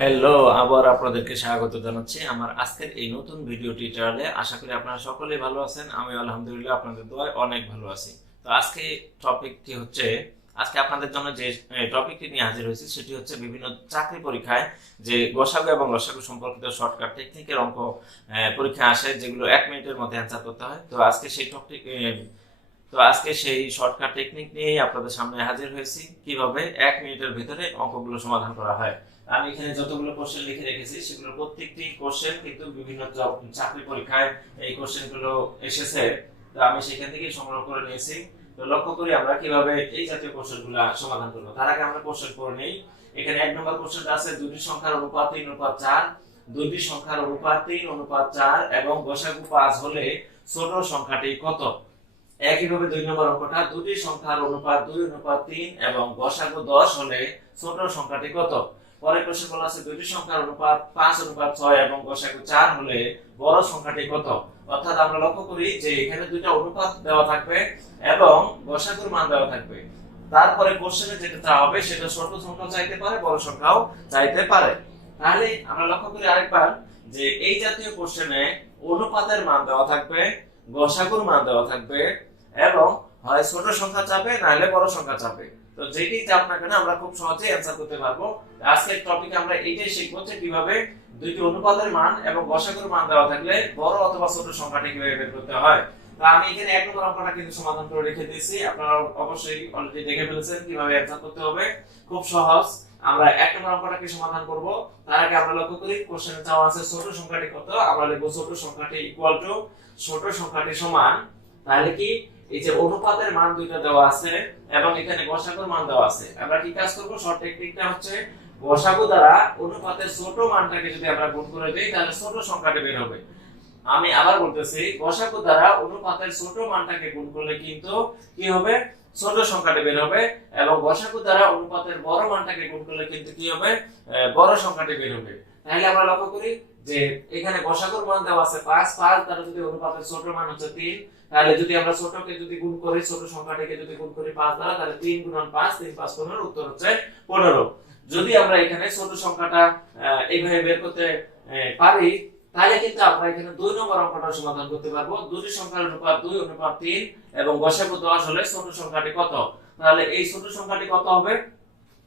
Hello, আবার আপনাদেরকে স্বাগত জানাচ্ছি আমার আজকের এই নতুন ভিডিও টিউটোরিয়ালে। আশা করি আপনারা সকলেই ভালো আছেন। আমি আলহামদুলিল্লাহ আপনাদের দোয়ায় অনেক ভালো আছি। তো আজকে টপিকটি হচ্ছে, আজকে আপনাদের জন্য যে টপিকটি নিয়ে হাজির হয়েছি সেটি হচ্ছে বিভিন্ন চাকরি পরীক্ষায় যে গসাগু এবং লসাগু সম্পর্কিত শর্টকাট টেকনিকের অঙ্ক পরীক্ষা আসে, যেগুলো 1 মিনিটের মধ্যে অ্যান্সার করতে হয়। আজকে সেই শর্টকাট টেকনিক নিয়েই আপনাদের সামনে হাজির হয়েছি, কিভাবে 1 মিনিটের ভিতরে অঙ্কগুলো সমাধান করা হয়। আমি এখানে যতগুলো কোশ্চেন লিখে রেখেছি সেগুলো প্রত্যেকটি কোশ্চেন কিন্তু বিভিন্ন চাকরি পরীক্ষায় এই কোশ্চেনগুলো এসেছে। তো আমি সেখান থেকে সংগ্রহ করে নিয়েছি। তো লক্ষ্য করি আমরা কিভাবে এই জাতীয় কোশ্চেনগুলো সমাধান করব। তার আগে আমরা কোশ্চেন করে নেই। এখানে 1 নম্বর কোশ্চেনটা আছে দুটি সংখ্যার অনুপাত 3:4, দুটি সংখ্যার অনুপাত 3:4 এবং গসাগু 5 হলে ছোট সংখ্যাটি কত। একইভাবে 2 নম্বর অঙ্কটা দুটি সংখ্যার অনুপাত 2:3 এবং গসাগু 10 হলে ছোট সংখ্যাটি কত। পরের প্রশ্ন বলা আছে দুটি সংখ্যার অনুপাত 5:6 এবং গসাগু 4 হলে বড় সংখ্যাটি কত। অর্থাৎ আমরা লক্ষ্য করি যে এখানে দুইটা অনুপাত দেওয়া থাকবে এবং গসাগুর মান দেওয়া থাকবে। তারপরে কোশ্চেনে যেটা চাওয়া হবে সেটা ছোট সংখ্যাও চাইতে পারে, বড় সংখ্যাও চাইতে পারে। তাহলে আমরা লক্ষ্য করি আরেকবার যে এই জাতীয় কোশ্চেনে অনুপাতের মান দেওয়া থাকবে, গসাগুর মান দেওয়া থাকবে এবং হয় ছোট সংখ্যা চাবে না হলে বড় সংখ্যা চাবে। তো যেটি চাপ না কেন আমরা খুব সহজেই অ্যানসার করতে পারবো। আজকের টপিকে আমরা এইটাই শিখবো যে কিভাবে দুইটি অনুপাতের মান এবং গসাগুর মান দেওয়া থাকলে বড় অথবা ছোট সংখ্যাটি কিভাবে বের করতে হয়। তো আমি এখানে 1 নম্বর অঙ্কটা কিন্তু সমাধান করে রেখে দিয়েছি। আপনারা অবশ্যই অলরেডি দেখে ফেলেছেন কিভাবে অ্যানসার করতে হবে। খুব সহজ। আমরা 1 নম্বর অঙ্কটাকে সমাধান করব। তার আগে আমরা লক্ষ্য করি কোশ্চেনে চাওয়া আছে ছোট সংখ্যাটি কত। আমরা লিখব ছোট সংখ্যাটি ইকুয়াল টু ছোট সংখ্যাটি সমান, তাহলে কি এই যে অনুপাতের মান দুইটা দেওয়া আছে এবং এখানে গসাগুর মান দেওয়া আছে। আমরা কি কাজ করব, শর্ট টেকনিকটা হচ্ছে গসাগু দ্বারা অনুপাতের ছোট মানটাকে যদি আমরা গুণ করে দেই তাহলে ছোট সংখ্যাটি বের হবে। আমি আবার বলতেছি, গসাগু দ্বারা অনুপাতের ছোট মানটাকে গুণ করলে কিন্তু কি হবে, ছোট সংখ্যাটি বের হবে এবং গসাগু দ্বারা অনুপাতের বড় মানটাকে গুণ করলে কিন্তু কি হবে, বড় সংখ্যাটি বের হবে। তাহলে আমরা লক্ষ্য করি যে এখানে গসাগুর মান দেওয়া আছে 5 দ্বারা যদি অনুপাতের ছোট মান হচ্ছে 3, তাহলে যদি আমরা ছোটকে যদি গুণ করি, ছোট সংখ্যাটাকে যদি গুণ করি 5 দ্বারা, তাহলে 3 গুণন 5 3 5 15, উত্তর হচ্ছে 15। যদি আমরা এখানে ছোট সংখ্যাটা এইভাবে বের করতে পারি তাহলে কিন্তু আমরা এখানে 2 নম্বর অঙ্কটা সমাধান করতে পারবো। দুটি সংখ্যার অনুপাত 2:3 এবং গসাগু 10 হলে ছোট সংখ্যাটি কত। তাহলে এই ছোট সংখ্যাটি কত হবে,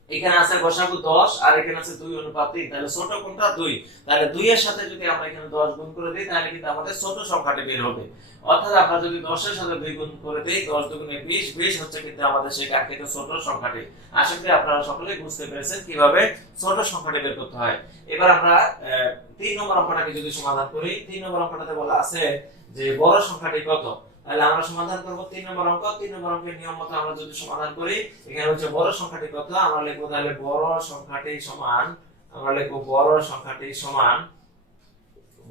এখানে আছে গসাগু 10 আর এখানে আছে 2:3, তাহলে ছোট কোনটা 2। তাহলে 2 এর সাথে যদি আমরা এখানে 10 গুণ করে দেই তাহলে কিন্তু আমাদের ছোট সংখ্যাটি বের হবে। অর্থাৎ আমরা যদি 10 এর সাথে 2 গুণ করে দেই 10 দুগুণে 20, 20 হচ্ছে কিন্তু আমাদের সেই কাঙ্ক্ষিত ছোট সংখ্যাটি। আশা করি আপনারা সকলেই বুঝতে পেরেছেন কিভাবে ছোট সংখ্যাটি বের করতে হয়। এবার আমরা 3 নম্বর অঙ্কটাকে যদি সমাধান করি, 3 নম্বর অঙ্কটাতে বলা আছে যে বড় সংখ্যাটি কত। তাহলে আমরা সমাধান করব 3 নম্বর অঙ্ক। 3 নম্বর অঙ্কের নিয়ম মতো আমরা যদি সমাধান করি, এখানে হচ্ছে বড় সংখ্যাটি কত আমরা লিখব, তাহলে বড় সংখ্যাটি সমান, আমরা লিখব বড় সংখ্যাটি সমান,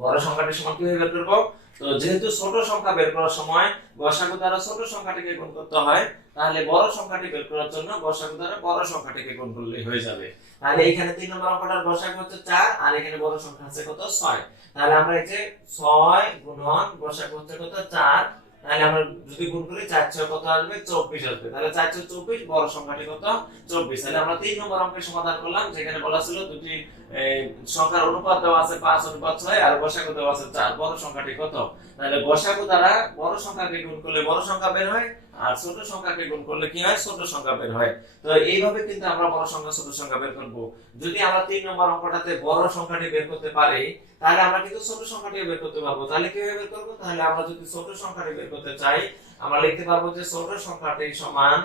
বড় সংখ্যাটি সমান কিভাবে বের করব। তো যেহেতু ছোট সংখ্যা বের করার সময় গসাগু দ্বারা ছোট সংখ্যাটিকে গুণ করতে হয়, তাহলে বড় সংখ্যাটি বের করার জন্য গসাগু দ্বারা বড় সংখ্যাটিকে গুণ করলেই হয়ে যাবে। তাহলে এখানে 3 নম্বর অঙ্কটার গসাগু হচ্ছে 4 আর এখানে বড় সংখ্যা আছে কত 6। তাহলে আমরা এই যে 6 গুণন গসাগু হচ্ছে কত 4, তাহলে আমরা যদি গুণ করি 4 6 কত আসবে 24 আসবে। তাহলে 4 6 24, বড় সংখ্যাটি কত 24। তাহলে আমরা 3 নম্বর অঙ্কের সমাধান করলাম, যেখানে বলা ছিল দুটি সংখ্যার অনুপাত দেওয়া আছে 5:6 আর গসাগু দেওয়া আছে 4, বড় সংখ্যাটি কত। তাহলে গসাগু দ্বারা বড় সংখ্যাকে গুণ করলে বড় সংখ্যা বের হয় আর ছোট সংখ্যাকে গুণ করলে কি হয়, ছোট সংখ্যা বের হয়। তো এইভাবে কিন্তু আমরা বড় সংখ্যা ছোট সংখ্যা বের করব। যদি আমরা 3 নম্বর অঙ্কটাতে বড় সংখ্যাটি বের করতে পারি তাহলে আমরা কিন্তু ছোট সংখ্যাটি বের করতে পারবো। তাহলে কিভাবে বের করব, তাহলে আমরা যদি ছোট সংখ্যাটি বের করতে চাই আমরা লিখতে পারবো যে ছোট সংখ্যাটি সমান,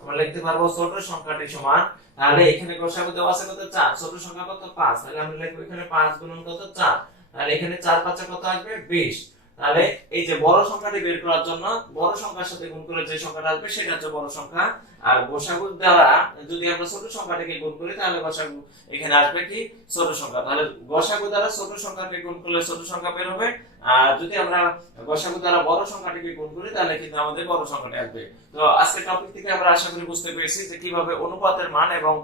আমরা লিখতে পারবো ছোট সংখ্যাটি সমান, তাহলে এখানে গসাগু দেওয়া আছে কত 4, ছোট সংখ্যা কত 5, তাহলে আমরা লিখব এখানে 5 গুণন কত 4, তাহলে এখানে 4 5 কত আসবে 20। তাহলে এই যে বড় সংখ্যাটি বের করার জন্য বড় সংখ্যার সাথে গুণ করে যে সংখ্যাটা আসবে সেটা হচ্ছে বড় সংখ্যা, আর গসাগু দ্বারা যদি আমরা ছোট সংখ্যাটাকে গুণ করি তাহলে গসাগু এখানে আসবে কি ছোট সংখ্যা। তাহলে গসাগু দ্বারা ছোট সংখ্যাকে গুণ করলে ছোট সংখ্যা বের হবে, আর যদি আমরা গসাগু দ্বারা বড় সংখ্যাটিকে গুণ করি তাহলে কিন্তু আমাদের বড় সংখ্যাটা আসবে। তো আজকের টপিক থেকে আমরা আশা করি বুঝতে পেরেছি যে কিভাবে অনুপাতের মান এবং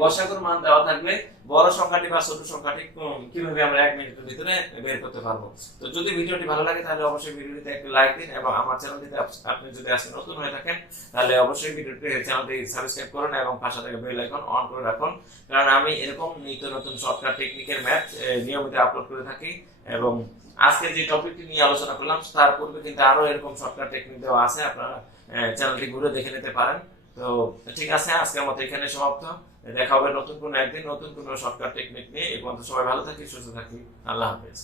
গসাগুর মান দেওয়া থাকলে বড় সংখ্যাটি বা ছোট সংখ্যাটি কিভাবে আমরা 1 মিনিটের ভিতরে বের করতে পারবো। তো যদি ভিডিওটি ভালো লাগে তাহলে অবশ্যই ভিডিওটিতে একটা লাইক দিন এবং আমার চ্যানেলটিতে আপনি যদি আজকে নতুন হয়ে থাকেন তাহলে অবশ্যই ভিডিওটি চ্যানেলটি সাবস্ক্রাইব করুন এবং পাশে থাকা বেল আইকন অন করে রাখুন, কারণ আমি এরকম নিত্য নতুন শর্টকাট টেকনিকের ম্যাথ নিয়মিত আপলোড করে থাকি। এবং আজকে যে টপিকটি নিয়ে আলোচনা করলাম তার পূর্বে কিন্তু আরো এরকম শর্টকাট টেকনিক দেওয়া আছে, আপনারা চ্যানেলটি ঘুরে দেখে নিতে পারেন। তো ঠিক আছে, আজকের মতো এখানে সমাপ্ত। দেখা হবে নতুন কোনো একদিন নতুন কোনো শর্টকাট টেকনিক নিয়ে। এই পর্যন্ত সবাই ভালো থাকি, সুস্থ থাকি। আল্লাহ হাফেজ।